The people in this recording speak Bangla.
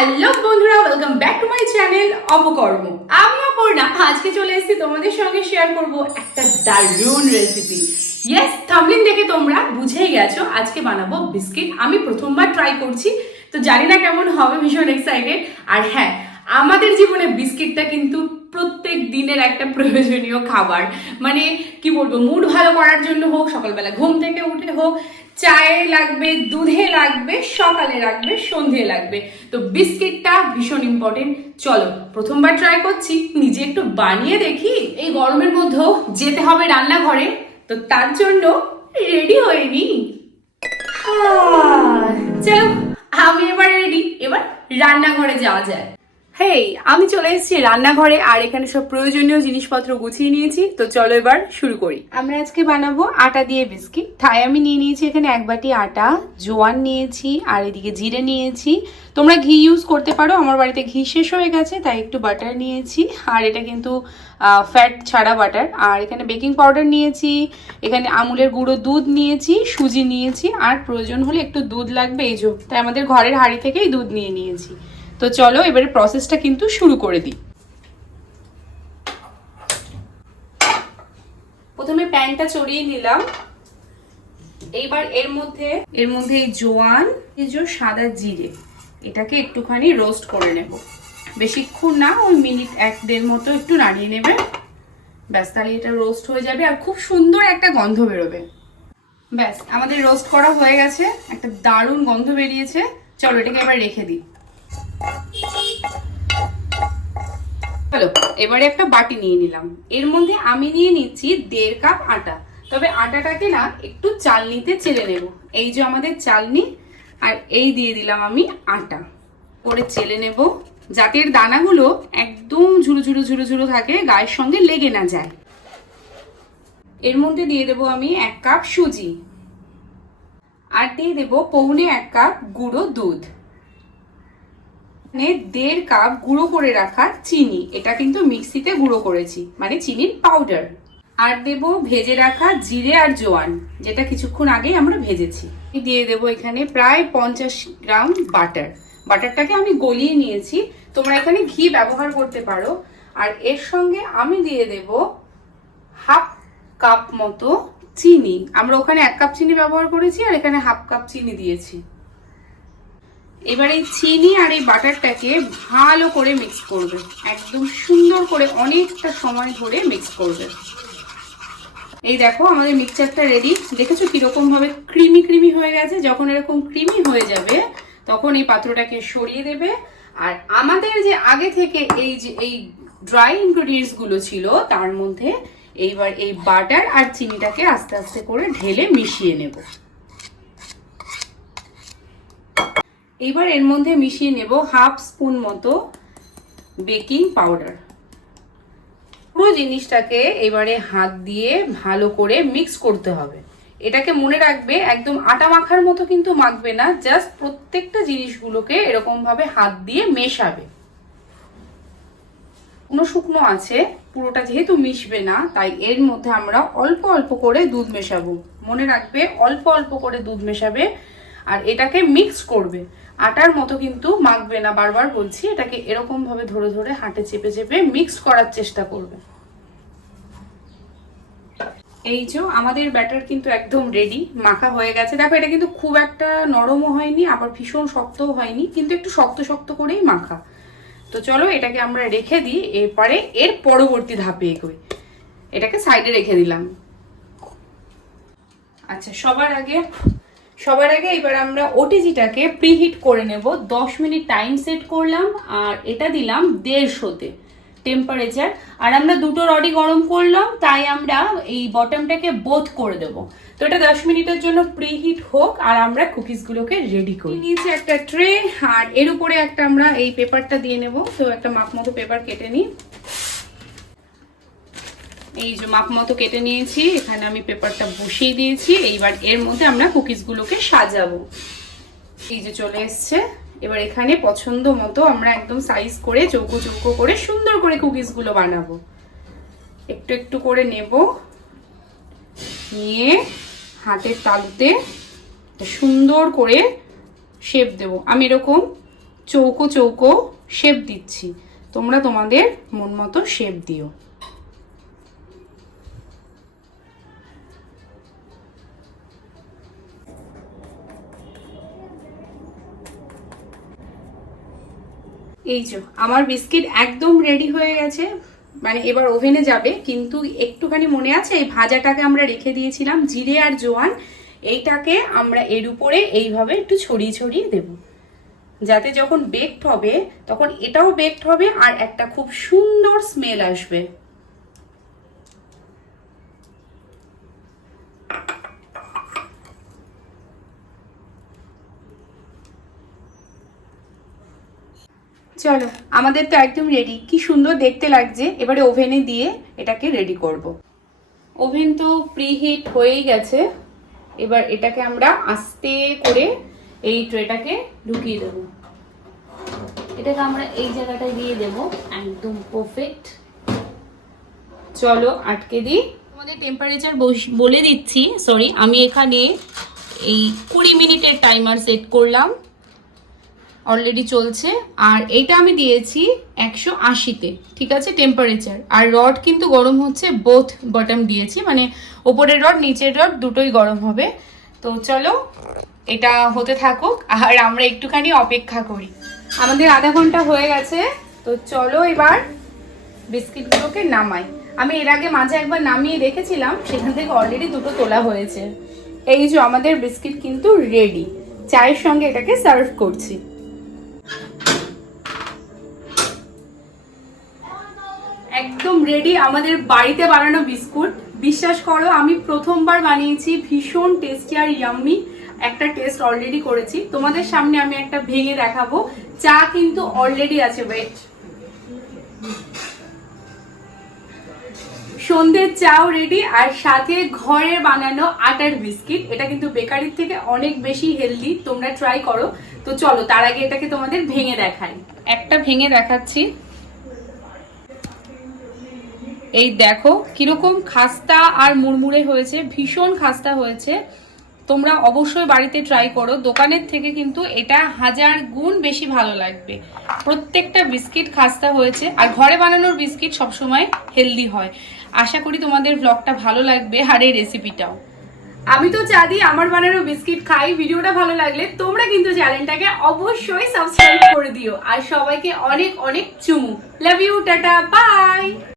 হ্যালো বন্ধুরা welcome back to my channel অপকর্ম আমি অপর্ণা, আজকে চলে এসেছি তোমাদের সঙ্গে শেয়ার করব একটা দারুণ রেসিপি ইয়েস থামলিন দেখে তোমরা বুঝেই গেছো, আজকে বানাবো বিস্কিট আমি প্রথমবার ট্রাই করছি, তো জানি না কেমন হবে, ভীষণ এক্সাইটেড আর হ্যাঁ আমাদের জীবনে বিস্কিটটা কিন্তু প্রত্যেক দিনের একটা প্রয়োজনীয় খাবার। মানে কি বলব মুড ভালো করার জন্য হোক, সকালবেলা ঘুম থেকে উঠে হোক, চায়ে লাগবে, দুধে লাগবে, সকালে লাগবে, সন্ধে লাগবে। তো বিস্কিটটা ভীষণ ইম্পর্টেন্ট চলো, প্রথমবার ট্রাই করছি, নিজে একটু বানিয়ে দেখি। এই গরমের মধ্যেও যেতে হবে রান্নাঘরে, তো তার জন্য রেডি হয়ে নি। চলো আমি এবার রেডি এবার রান্নাঘরে যাওয়া যায় হেই আমি চলে এসেছি রান্নাঘরে, আর এখানে সব প্রয়োজনীয় জিনিসপত্র গুছিয়ে নিয়েছি, তো চলো এবার শুরু করি। আমরা আজকে বানাবো আটা দিয়ে বিস্কিট। তাই আমি নিয়ে নিয়েছি এখানে এক বাটি আটা, জোয়ান নিয়েছি, আর এদিকে জিরে নিয়েছি। তোমরা ঘি ইউজ করতে পারো, আমার বাড়িতে ঘি শেষ হয়ে গেছে, তাই একটু বাটার নিয়েছি। আর এটা কিন্তু ফ্যাট ছাড়া বাটার আর এখানে বেকিং পাউডার নিয়েছি, এখানে আমুলের গুঁড়ো দুধ নিয়েছি, সুজি নিয়েছি, আর প্রয়োজন হলে একটু দুধ লাগবে, এই যে, তাই আমাদের ঘরের হাঁড়ি থেকেই দুধ নিয়ে নিয়েছি। তো চলো এবারে প্রসেসটা কিন্তু শুরু করে দিই। প্রথমে প্যানটা চড়িয়ে নিলাম। এইবার এর মধ্যে এর মধ্যে এই জোয়ান, এই সাদা জিরে, এটাকে একটুখানি রোস্ট করে নেব। বেশিক্ষণ না, ওই মিনিট এক, দেড় মতো একটু নাড়িয়ে নেবে। ব্যাস, তাহলে এটা রোস্ট হয়ে যাবে আর খুব সুন্দর একটা গন্ধ বেরোবে। ব্যাস, আমাদের রোস্ট করা হয়ে গেছে। একটা দারুণ গন্ধ বেরিয়েছে। চলো এটাকে এবার রেখে দিই। চলো এবারে একটা বাটি নিয়ে নিলাম। এর মধ্যে আমি নিয়ে নিচ্ছি দেড় কাপ আটা। তবে আটাটাকে না একটু চালনিতে চেলে নেব। এই যে আমাদের চালনি, আর এই দিয়ে দিলাম আমি আটা। করে চেলে নেব, যাতে এর দানাগুলো একদম ঝুরো ঝুরো ঝুরো ঝুরো থাকে, গায়ের সঙ্গে লেগে না যায়। এর মধ্যে দিয়ে দেব আমি এক কাপ সুজি। আর দিয়ে দেব পৌনে এক কাপ গুঁড়ো দুধ। মানে দেড় কাপ গুঁড়ো করে রাখা চিনি। এটা কিন্তু মিক্সিতে গুঁড়ো করেছি মানে চিনির পাউডার আর দেব ভেজে রাখা জিরে আর জোয়ান, যেটা কিছুক্ষণ আগেই আমরা ভেজেছি। দিয়ে দেব এখানে প্রায় পঞ্চাশ গ্রাম বাটার। বাটারটাকে আমি গলিয়ে নিয়েছি। তোমরা এখানে ঘি ব্যবহার করতে পারো। আর এর সঙ্গে আমি দিয়ে দেব হাফ কাপ মতো চিনি। আমরা ওখানে এক কাপ চিনি ব্যবহার করেছি আর এখানে হাফ কাপ চিনি দিয়েছি। এবার এই চিনি আর এই বাটারটাকে ভালো করে মিক্স করবে। একদম সুন্দর করে অনেকটা সময় ধরে মিক্স করবে। এই দেখো, আমাদের মিক্সচারটা রেডি দেখেছ কীরকম ভাবে ক্রিমি ক্রিমি হয়ে গেছে? যখন এরকম ক্রিমি হয়ে যাবে, তখন এই পাত্রটাকে সরিয়ে দেবে। আর আমাদের যে আগে থেকে এই যে, এই ড্রাই ইনগ্রেডিয়েন্টসগুলো ছিল, তার মধ্যে এইবার এই বাটার আর চিনিটাকে আস্তে আস্তে করে ঢেলে মিশিয়ে নেব। এবার এর মধ্যে মিশিয়ে নেব হাফ স্পুন মতো বেকিং পাউডার। পুরো জিনিসটাকে এবারে হাত দিয়ে ভালো করে মিক্স করতে হবে। এটাকে মনে রাখবে, একদম আটা মাখার মতো কিন্তু মাখবে না, জাস্ট প্রত্যেকটা জিনিসগুলোকে এরকম ভাবে হাত দিয়ে মেশাবে। কোনো শুকনো আছে, পুরোটা যেহেতু মিশবে না, তাই এর মধ্যে আমরা অল্প অল্প করে দুধ মেশাবো। মনে রাখবে, অল্প অল্প করে দুধ মেশাবে আর এটাকে মিক্স করবে। আটার মতো কিন্তু মাখবে না, বারবার বলছি, এটাকে এরকম ভাবে ধরে ধরে হাঁটে চেপে চেপে মিক্স করার চেষ্টা করবে। এই যে আমাদের ব্যাটার কিন্তু একদম রেডি মাখা হয়ে গেছে। দেখো, এটা কিন্তু খুব একটা নরমও হয়নি, আবার ভীষণ শক্তও হয়নি, কিন্তু একটু শক্ত শক্ত করেই মাখা। তো চলো, এটাকে আমরা রেখে দিই, এরপরে এর পরবর্তী ধাপে এগোই। এটাকে সাইডে রেখে দিলাম। আচ্ছা সবার আগে সবার আগে এবার আমরা ওটিজিটাকে প্রিহিট করে নেব। দশ মিনিট টাইম সেট করলাম আর এটা দিলাম দেড়শোতে টেম্পারেচার আর আমরা দুটো রডি গরম করলাম, তাই আমরা এই বটমটাকে বোধ করে দেব। তো এটা দশ মিনিটের জন্য প্রিহিট হোক আর আমরা কুকিজগুলোকে রেডি করি। নিয়েছি একটা ট্রে আর এর উপরে একটা আমরা এই পেপারটা দিয়ে নেব। তো একটা মাপ মতো পেপার কেটে নিই। এই যে মাপ মতো কেটে নিয়েছি, এখানে আমি পেপারটা বসিয়ে দিয়েছি, এইবার এর মধ্যে আমরা কুকিজগুলোকে সাজাবো। এই যে চলে এসছে, এবার এখানে পছন্দ মতো আমরা একদম সাইজ করে, চৌকো চৌকো করে সুন্দর করে কুকিজগুলো বানাবো। একটু একটু করে নেব। নিয়ে হাতের তালুতে সুন্দর করে শেপ দেব। আমি এরকম চৌকো চৌকো শেপ দিচ্ছি। তোমরা তোমাদের মন মতো শেপ দিও। এই যে, আমার বিস্কিট একদম রেডি হয়ে গেছে। মানে এবার ওভেনে যাবে, কিন্তু একটুখানি মনে আছে, এই ভাজাটাকে আমরা রেখে দিয়েছিলাম জিরে আর জোয়ান। এইটাকে আমরা এর উপরে এইভাবে একটু ছড়িয়ে ছড়িয়ে দেব। যাতে যখন বেকড হবে, তখন এটাও বেকড হবে আর একটা খুব সুন্দর স্মেল আসবে। চলো, আমাদের তো একদম রেডি কি সুন্দর দেখতে লাগছে। এবারে ওভেনে দিয়ে এটাকে রেডি করব। ওভেন তো প্রিহিট হয়েই গেছে। এবার এটাকে আমরা আস্তে করে এই ট্রেটাকে ঢুকিয়ে দেবো। এটাকে আমরা এই জায়গাটায় দিয়ে দেব। একদম পারফেক্ট চলো, আটকে দিই। আমাদের টেম্পারেচার বলে দিচ্ছি সরি আমি এখানে এই কুড়ি মিনিটের টাইমার সেট করলাম। অলরেডি চলছে। আর এইটা আমি দিয়েছি একশো আশিতে, ঠিক আছে টেম্পারেচার আর রড কিন্তু গরম হচ্ছে বোথ বটম দিয়েছি মানে ওপরের রড নিচের রড দুটোই গরম হবে। তো চলো, এটা হতে থাকুক, আর আমরা একটুখানি অপেক্ষা করি। আমাদের আধা ঘণ্টা হয়ে গেছে, তো চলো এবার বিস্কিটগুলোকে নামাই। আমি এর আগে মাঝে একবার নামিয়ে রেখেছিলাম, সেখান থেকে অলরেডি দুটো তোলা হয়েছে। এই যে আমাদের বিস্কিট কিন্তু রেডি চায়ের সঙ্গে এটাকে সার্ভ করছি। রেডি, আমাদের বাড়িতে বানানো বিস্কুট। বিশ্বাস করো, আমি প্রথমবার বানিয়েছি ভীষণ টেস্টি আর ইয়াম্মি একটা টেস্ট অলরেডি করেছি। তোমাদের সামনে আমি একটা ভেঙে দেখাবো। চা কিন্তু অলরেডি আছে ওয়েট সন্ধ্যের চাও রেডি আর সাথে ঘরে বানানো আটার বিস্কিট। এটা কিন্তু বেকারির থেকে অনেক বেশি হেলদি তোমরা ট্রাই করো। তো চলো, তার আগে এটাকে তোমাদের ভেঙে দেখাই। একটা ভেঙে দেখাচ্ছি। এই দেখো, কীরকম খাস্তা আর মুড়মুড়ে হয়েছে, ভীষণ খাস্তা হয়েছে। তোমরা অবশ্যই বাড়িতে ট্রাই করো। দোকানের থেকে কিন্তু এটা হাজার গুণ বেশি ভালো লাগবে। প্রত্যেকটা বিস্কিট খাস্তা হয়েছে, আর ঘরে বানানোর বিস্কিট সবসময় হেলদি হয়। আশা করি তোমাদের ব্লগটা ভালো লাগবে আর এই রেসিপিটাও আমি তো চা আমার বানানো বিস্কিট খাই, ভিডিওটা ভালো লাগলে তোমরা কিন্তু চ্যানেলটাকে অবশ্যই সাবস্ক্রাইব করে দিও। আর সবাইকে অনেক অনেক চুমু। Love you tata bye